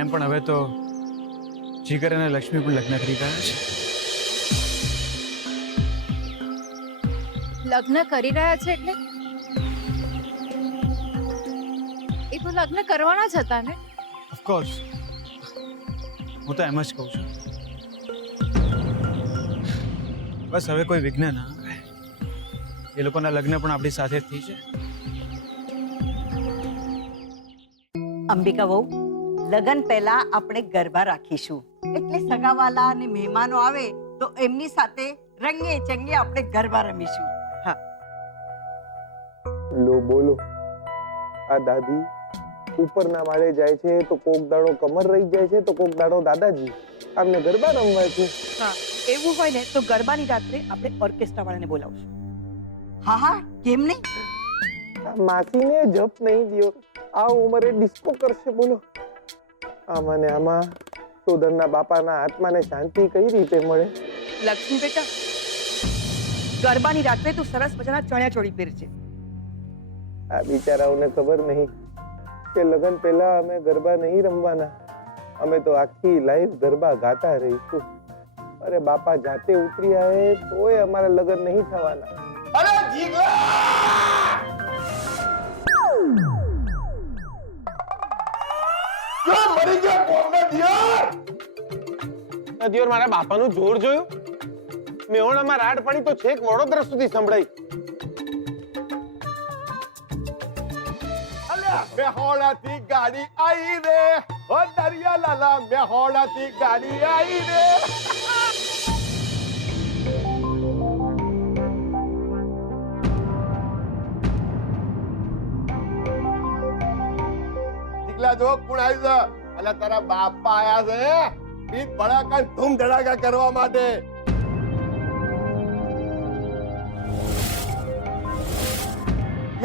એમ પણ હવે તો જીગર અને લક્ષ્મી પણ લગ્ન કરી રહ્યા છે. લગ્ન કરી રહ્યા છે એટલે એ તો લગ્ન કરવાના જ હતા ને. ઓફકોર્સ, હું તો એમ જ કહું છું. બસ હવે કોઈ વિઘ્ન ના આવે. એ લોકોના લગ્ન પણ આપણી સાથે જ થઈ છે. અંબિકા વહુ, લગ્ન પહેલા આપણે ગરબા રાખીશું, એટલે સગાવાલા અને મહેમાનો આવે તો એમની સાથે રંગે ચંગે આપણે ગરબા રમીશું. હા, લો બોલો, આ દાદી ઉપરના માળે જાય છે તો કોક દાડો કમર રહી જાય છે તો કોક દાડો દાદાજી આમને ગરબા રમવા છે. હા, એવું હોય ને તો ગરબાની રાત્રે આપણે ઓર્કેસ્ટ્રા વાળાને બોલાવશું. હા હા, કેમ નહીં? આ માસીને જપ નહીં દ્યો, આ ઉંમરે ડિસ્કો કરશે. બોલો, આમાં ને આમાં સોદરના બાપાના આત્માને શાંતિ કઈ રીતે મળે? લક્ષ્મી બેટા, ગરબાની રાત્રે તું સરસ મજાના ચણિયા ચોળી પહેરજે. આ બિચારાઓને ખબર નહીં કે લગ્ન પહેલા અમે ગરબા નહીં રમવાના, અમે તો આખી લાઈફ ગરબા ગાતા રહીશું. અરે બાપા જાતે ઉતરી આવે તોય અમારા લગ્ન નહીં થવાના. અરે જીગલા! ક્યાં મરી ગયા કોમના દિયોર? દિયોર મારા બાપાનું જોર જોયું? મેહોણામાં રાડ પડી તો છેક વડોદરા સુધી સંભળાઈ. મેહોણાથી ગાડી આઈ રે, ઓ દરિયા લાલા, મેહોણાથી ગાડી આઈ રે. દીકલા જો કોણ આવ્યું છે? અલા તારા બાપા આયા છે ઈદ ભડાકા ધૂમ ધડાકા કરવા માટે.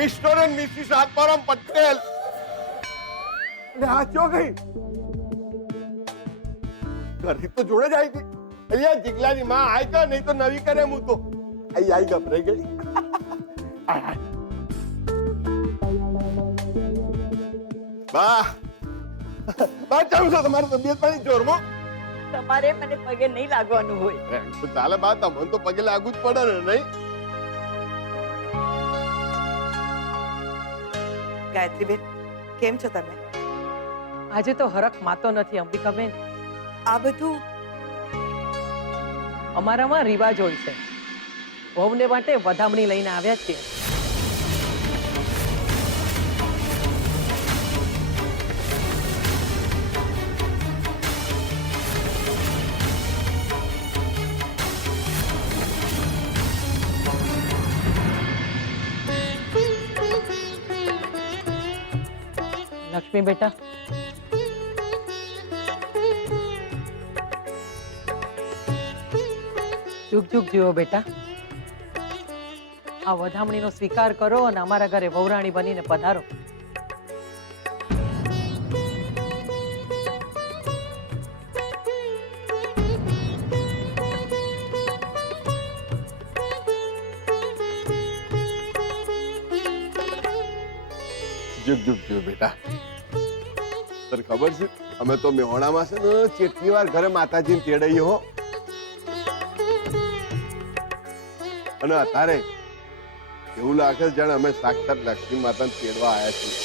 Mr and Mrs Atmaram Patel. અને આ ક્યો ગઈ? ઘરથી તો જોડે જ આવી હતી. અહીંયા જીગલાની માં આઈ કા નહીં તો નવી કરે હું તો. આઈ આઈ ગભરાઈ ગઈ. બા બા કેમ છો? તમારી તબિયત પાણી જોરમાં? તમારે મને પગે નહીં લાગવાનું હોય. તો ચાલે બા, તમને તો પગે લાગુ જ પડે ને, નહીં? ગાયત્રીબેન, કેમ છો તમે? આજે તો હરખ માતો નથી અંબિકાબેન. આ બધું અમારામાં રિવાજ હોય છે. વહુને માટે વધામણી લઈને આવ્યા છીએ. લક્ષ્મી બેટા, જુગ જુગ જીવો બેટા. આ વધામણીનો સ્વીકાર કરો અને અમારા ઘરે વહુરાણી બનીને પધારો. જુગ જુગ જો બેટા. તને ખબર છે અમે તો મેહોણામાં છે ને કેટલી વાર ઘરે માતાજીને તેડાઈએ હો. અને અત્યારે એવું લાગે છે જાણે અમે સાક્ષાત લક્ષ્મી માતાને તેડવા આવ્યા છીએ.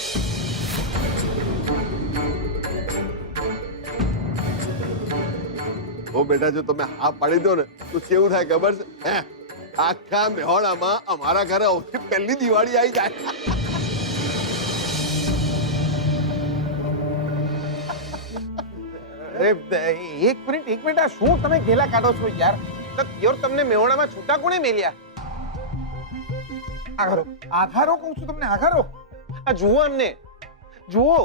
ઓ બેટા, જો તમે હા પાડી દો ને તો કેવું થાય ખબર છે? હે, આખા મેહોણામાં અમારા ઘરે સૌથી પહેલી દિવાળી આવી જાય. એક મિનિટ, આ શું તમે ગેલા કાઢો છો યાર? યાર તમને મેહોણામાં છૂટા કોણે મેલ્યા? આઘારો કહું છું તમને, આઘારો. આ જુઓ અમને, જુઓ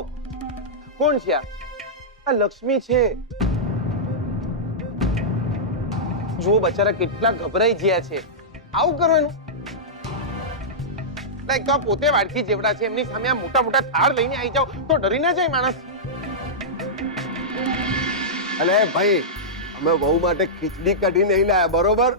કોણ છે આ લક્ષ્મી છે. જુઓ બચારા કેટલા ગભરાઈ ગયા છે. આવું કરવાનું? લાઈક તો પોતે વાડકી જેવડા છે, એમની સામે આ મોટા મોટા થાળ લઈને આવી જાવ તો ડરી ના જાય માણસ. અલે ભાઈ, અમે વહુ માટે ખીચડી કઢી નહીં લાયા, બરોબર?